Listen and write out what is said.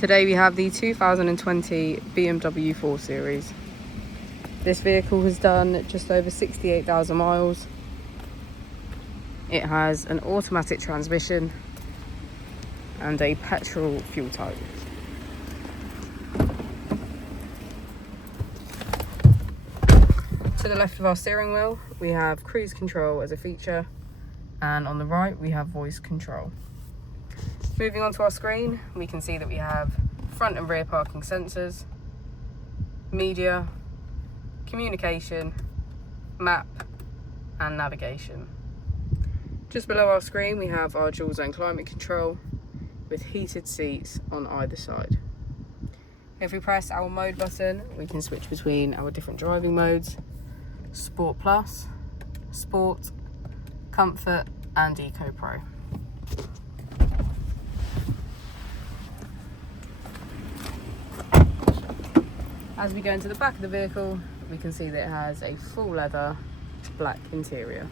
Today we have the 2020 BMW 4 Series. This vehicle has done just over 68,000 miles. It has an automatic transmission and a petrol fuel type. To the left of our steering wheel, we have cruise control as a feature, and on the right we have voice control. Moving on to our screen, we can see that we have front and rear parking sensors, media, communication, map and navigation. Just below our screen we have our dual zone climate control with heated seats on either side. If we press our mode button, we can switch between our different driving modes: Sport Plus, Sport, Comfort and Eco Pro. As we go into the back of the vehicle, we can see that it has a full leather black interior.